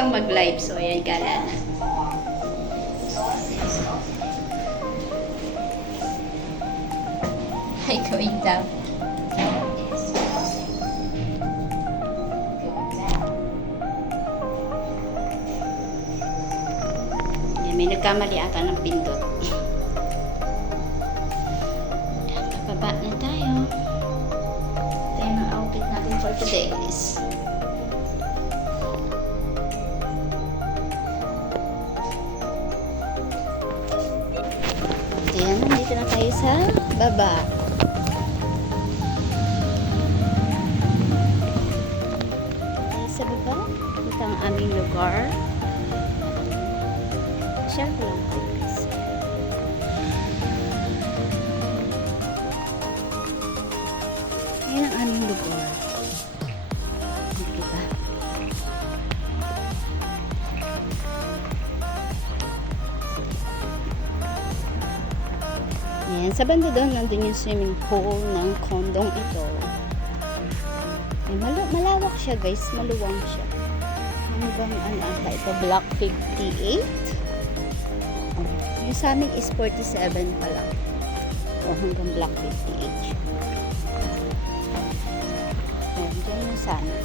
lang mag-live. So, ayan, kala. Ay, going down. Ayan, may nagkamali ata ng pindot. Bababa na tayo. Ito yung outfit natin for today is ayan, nandito na tayo sa baba. Tayo sa baba. Ito ang aming lugar. Share ko lang tayo guys. Ayan ang aming lugar. Diba? Ayan, sa banda doon, nandun yung swimming pool ng kondong ito. Ay, malawak siya guys, maluwang siya. Hanggang ano ata ito, block 58. Yung sa amin is 47 pa lang. O, hanggang block 58 siya. Ayan, dyan yung sa amin.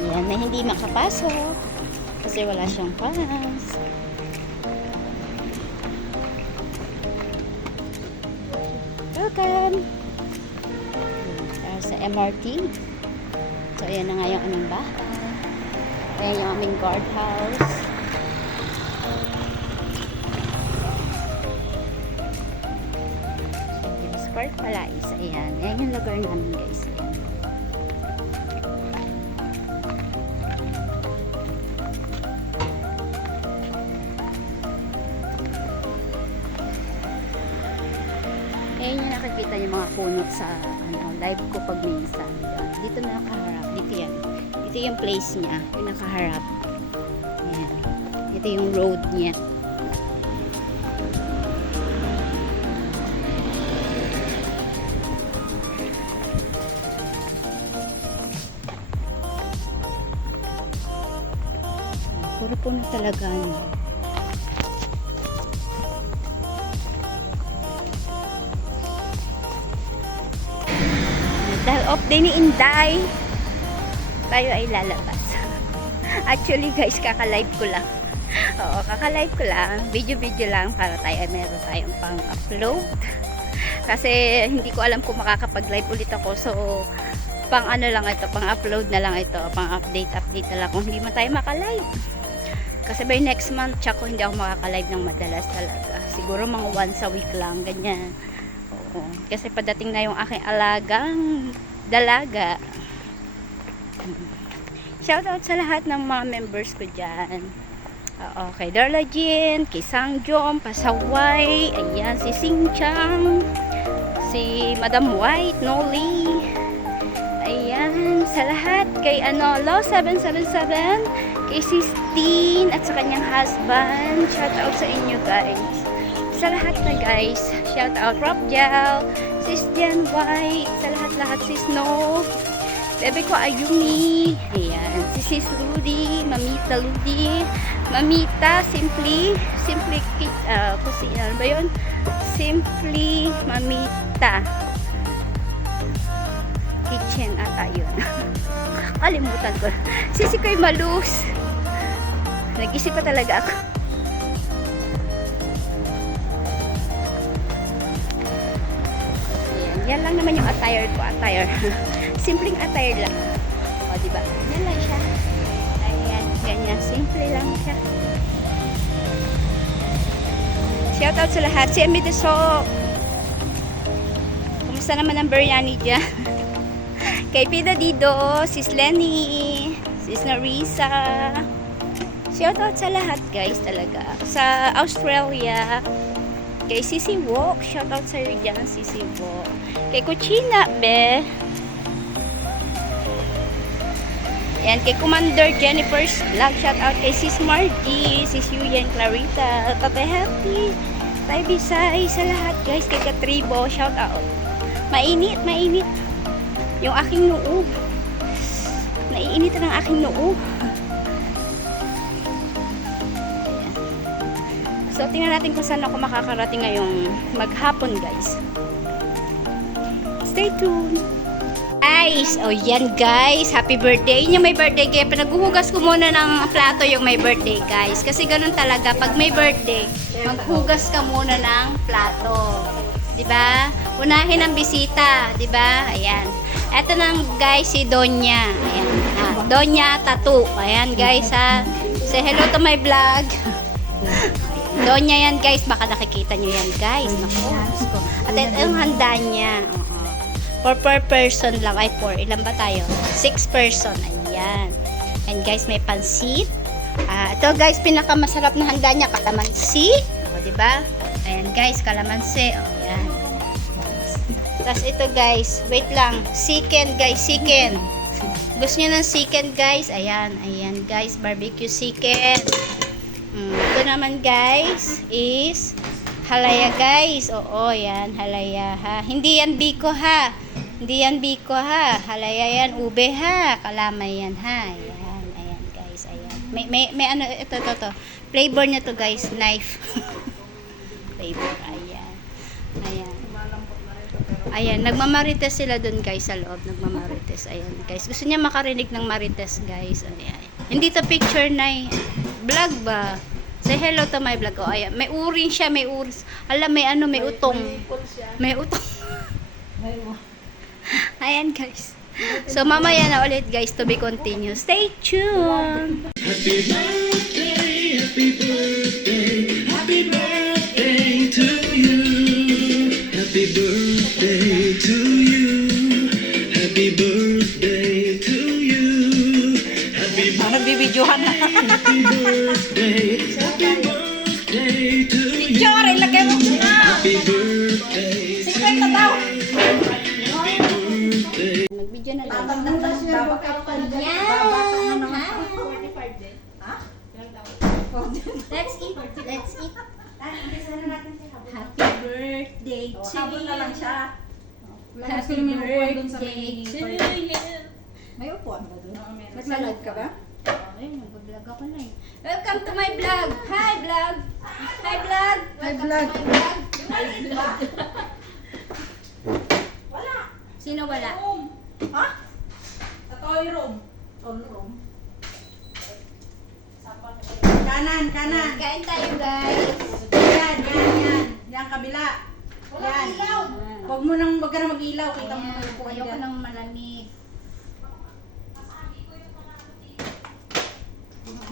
Ayan, na hindi makapasok. Kasi wala siyang pass. Welcome! Sa MRT. So, ayan na nga yung aming bahay. Ayan yung aming guardhouse. Squirt pala is, ayan. Ayan yung lugar namin guys. Ayan. Ayan yung nakikita yung mga puno sa live ko pag minsan. Dito na nakaharap. Dito yan. Dito yung place niya. Yung nakaharap. Ayan. Ito yung road niya. Puro puno talaga. Dahil off day ni Inday, tayo ay lalabas. Actually guys, kaka-live ko lang. Oo, kaka-live ko lang. Video-video lang para tayo ay meron tayong pang-upload. Kasi hindi ko alam kung makakapag-live ulit ako. So, pang ano lang ito, pang-upload na lang ito. Pang-update na lang kung hindi man tayo maka-live. Kasi by next month, tsaka hindi ako makaka-live ng madalas talaga. Siguro mga once a week lang, ganyan. Oo. Kasi padating na yung aking alagang dalaga. Shoutout sa lahat ng mga members ko dyan. Oo, kay Darla Jean, kay Sangjom, Pasaway, ayan, si Singchang, si Madam White, Noli, ayan, sa lahat, kay Lo 777, kay Sistine, at sa kanyang husband. Shoutout sa inyo guys. Sa lahat na guys, shout out Rob Gel, Sis Jan White, sa lahat-lahat, Sis Snow, bebe ko Ayumi, ayan, si Sis Ludi, Mamita Ludi, Mamita, Simply, kasi ano ba yun? Simply Mamita Kitchen ata yun. Kalimutan ko. Si Koy Malus, nag-isip pa talaga ako. Yan lang naman yung attire ko, simpleng attire lang. O, diba? Yan lang siya. Ayan, ganyan. Simple lang siya. Shoutout sa lahat. Si Amideso. Kumusta naman ang biryani dyan? Kay Pida Dido, Sis Lenny, Sis Narisa. Shoutout sa lahat guys talaga. Sa Australia, kay Sisi Wok, shoutout sa iyo dyan, Sisi Wok. Kay Kuchina, be. Yan, kay Commander Jennifer's Vlog, shoutout kay Sis Margie, Sis Yuyen Clarita, Tate Happy, Tay Bisay, sa lahat guys, kay Katribo, shoutout. Mainit, mainit. Yung aking noo. Naiinit ang aking noo. Ayan. So, tingnan natin kung saan ako makakarating ngayong maghapon, guys. Stay tuned! Guys, oh yan guys, happy birthday. Yun yung may birthday, kaya pinaghuhugas ko muna ng plato yung may birthday guys. Kasi ganun talaga, pag may birthday, maghugas ka muna ng plato. Diba? Unahin ang bisita, diba? Ayan. Eto nang guys, si Donya. Ayan. Donya Tattoo. Ayan guys ha. Say hello to my vlog. Donya yan guys, baka nakikita nyo yan guys. Naku, at ito yung handa niya. Per person lang. Ay, 4. Ilan ba tayo? 6 person. Ayan. And guys, may pansit. Ito guys, pinakamasarap na handa niya. Kalamansi. O, diba? Ayan guys, kalamansi. O, ayan. Tapos ito guys, wait lang. Chicken guys, chicken. Gusto niyo ng chicken guys? Ayan. Ayan guys, barbecue chicken. Ito naman guys, is halaya guys. Oo, yan. Halaya ha. Hindi yan biko ha. Hindi yan biko ha. Halaya yan. Ube ha. Kalamay yan ha. Ayan. Ayan guys. Ayan. May ano. Ito. Flavor niya to guys. Knife. Flavor. Ayan. Ayan. Ayan. Nagmamarites sila dun guys sa loob. Nagmamarites. Ayan guys. Gusto niya makarinig ng marites guys. Ayan. Hindi to picture na vlog ba? Say hello to my vlog. Oh, ayan. May urin siya. May uris. Alam, may ano. May utong. May utong. Ayan guys. So mamaya na ulit guys, to be continued. Stay tuned. Happy birthday, happy birthday, happy birthday to you. Happy birthday to you. Happy birthday to you. Happy Nagbibidyohan na. happy birthday, happy birthday to you. Jory, lagay mo na. Happy birthday to 50 daw. Nag-video na lang. Tatagdagan siya Yan. Hi. Ha? Let's eat. Let's eat. Happy birthday to Habol na lang you. siya. Happy birthday to you. May upuan ba doon? Nagla-live ka ba? Ayun, nag-vlog ako na eh. Welcome to my vlog. Hi vlog. Hi vlog. Hi, vlog. Hi vlog. Wala. Sino wala? Room. Ha? Sa toy room. Toy room. Kanan. Kain tayo guys. Yan. Yan kabila. Yan. Yan. Huwag mo nang, wag ka na mag-ilaw. Kita mo na upuan Ayoko dyan. ng malamig.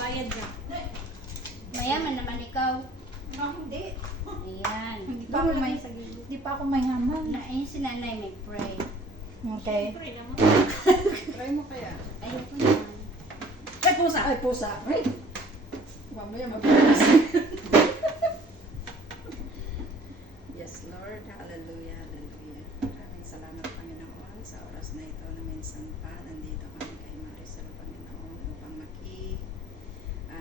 Bayad ka. Mayaman naman ikaw. Hindi. Ayan. Hindi pa ako may Hindi pa ako may haman. Ayun si nanay may pray. Okay. Try mo kaya. Ayoko naman. Ay, pusa. Ay, pusa. Ay. Mamaya mag-ulas. Yes, Lord. Hallelujah, hallelujah. Maraming salamat, Panginoon, sa oras na ito na minsan pa. Nandito kami kay Maricel, Panginoon, upang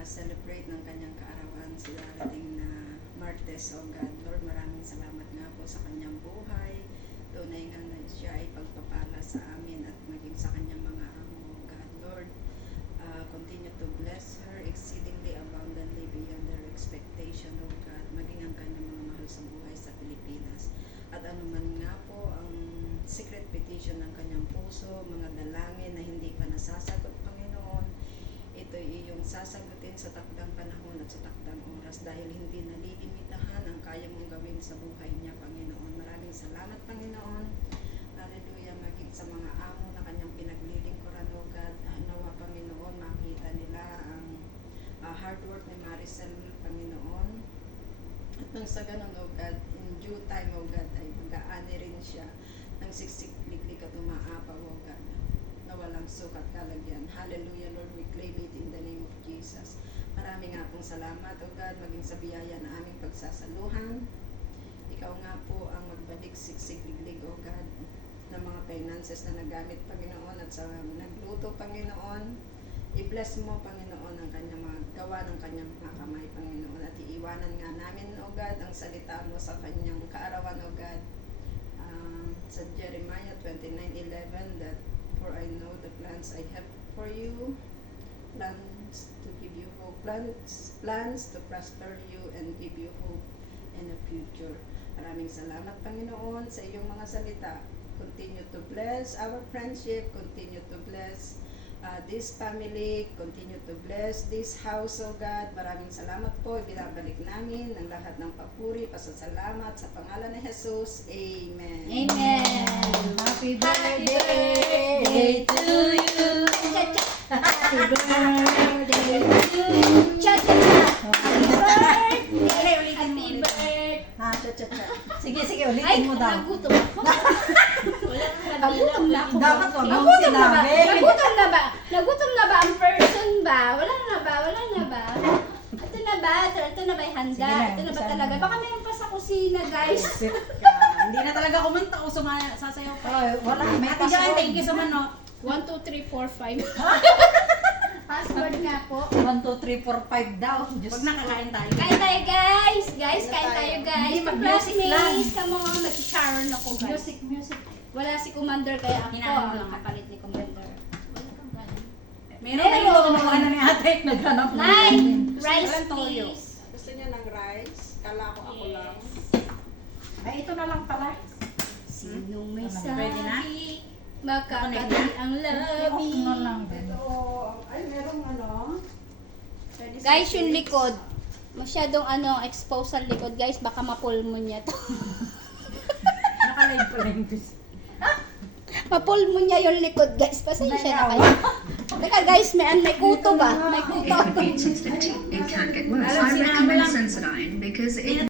celebrate ng kanyang kaarawan sa darating na Martes, O God. Lord, maraming salamat nga po sa kanyang buhay. Tunay nga na siya ay pagpapala sa amin at maging sa kanyang mga amo, O God. Lord, continue to bless her exceedingly abundantly beyond her expectation, O God. Maging ang kanyang mga mahal sa buhay sa Pilipinas. At anuman nga po ang secret petition ng kanyang puso, mga dalangin na hindi pa nasasagot, Panginoon, ito ay iyong sasagutin sa takdang panahon at sa takdang oras dahil hindi nalilimitahan ang kaya mong gawin sa buhay niya, Panginoon. Maraming salamat, Panginoon. Hallelujah, maging sa mga amo na kanyang pinaglilingkuran, O God. Nawa, Panginoon, makita nila ang hard work ni Maricel, Panginoon. At nang sa ganun, O God, in due time, O God, ay mag-aani rin siya ng siksik-liklik at umaapaw, O God, na walang sukat kalagyan. Hallelujah, Lord, we claim it in the name of Jesus. Maraming nga pong salamat, O God, maging sa biyaya na aming pagsasaluhan. Ikaw nga po ang magbalik siksik-liklik, O God, ng mga finances na nagamit, Panginoon, at sa nagluto, Panginoon. I-bless mo, Panginoon, ang kanyang mga gawa ng kanyang mga kamay, Panginoon, at iiwanan nga namin, O God, ang salita mo sa kanyang kaarawan, O God. sa Jeremiah 29:11 that for I know the plans I have for you, plans to give you hope, plans to prosper you and give you hope in the future. Maraming salamat, Panginoon, sa iyong mga salita. Continue to bless our friendship, continue to bless this family, continue to bless this house, oh God. Maraming salamat po. Ibinabalik namin ang lahat ng papuri, pasasalamat sa pangalan ni Jesus. Amen. Amen. Happy birthday to you. Happy birthday to you. Cha-cha-cha. Happy birthday. Happy birthday. Ha, cha-cha-cha. Sige, sige, Ay, ulitin mo daw. nagutom ako. Nagutom na ako. Dapat wag mong Nagutom na ba? sinabi. Nagutom na ba? Nagutom na ba ang person ba? Wala na ba? Wala na ba? Ito na ba? Ito na ba yung handa? Sige na, Ito na ba isa talaga? na. Baka mayroon pa sa kusina, guys. Sit Hindi na talaga kumanta o sasayaw pa. Ay, wala, may Ate Joanne, password. thank you sa manok. 1, 2, 3, 4, 5. Password nga po. 1, 2, 3, 4, 5 daw. Diyos Huwag na kakain tayo. Kain tayo, guys. Guys, kain tayo, guys. Hindi, mag-music lang. Classmates, come on. Mag-sharon ako, guys. Music, music. Wala si Commander, kaya ako Hinaan mo ang lang. nakapalit ni Commander. Wala kang galing. Meron na yung mga ano ni ate. Naghanap na Nay, namin. rice Walang toyo. please. Gusto niya ng rice? Kala ko ako lang. Ay, ito na lang pala. Sinong may Pwede na? sabi, makakati ang labi. Ano lang din. Ito, ay merong ano. Chinese Guys, yung biscuits. likod. Masyadong expose ang likod. Guys, baka mapulmon niya to. Nakalive pala yung bis. Mapulmon niya yung likod, guys. Pasensya na kayo. Teka, guys, may kuto ba? May kuto. Since 15, it can't get worse. Alam, I sinabi recommend lang- Sensodyne because it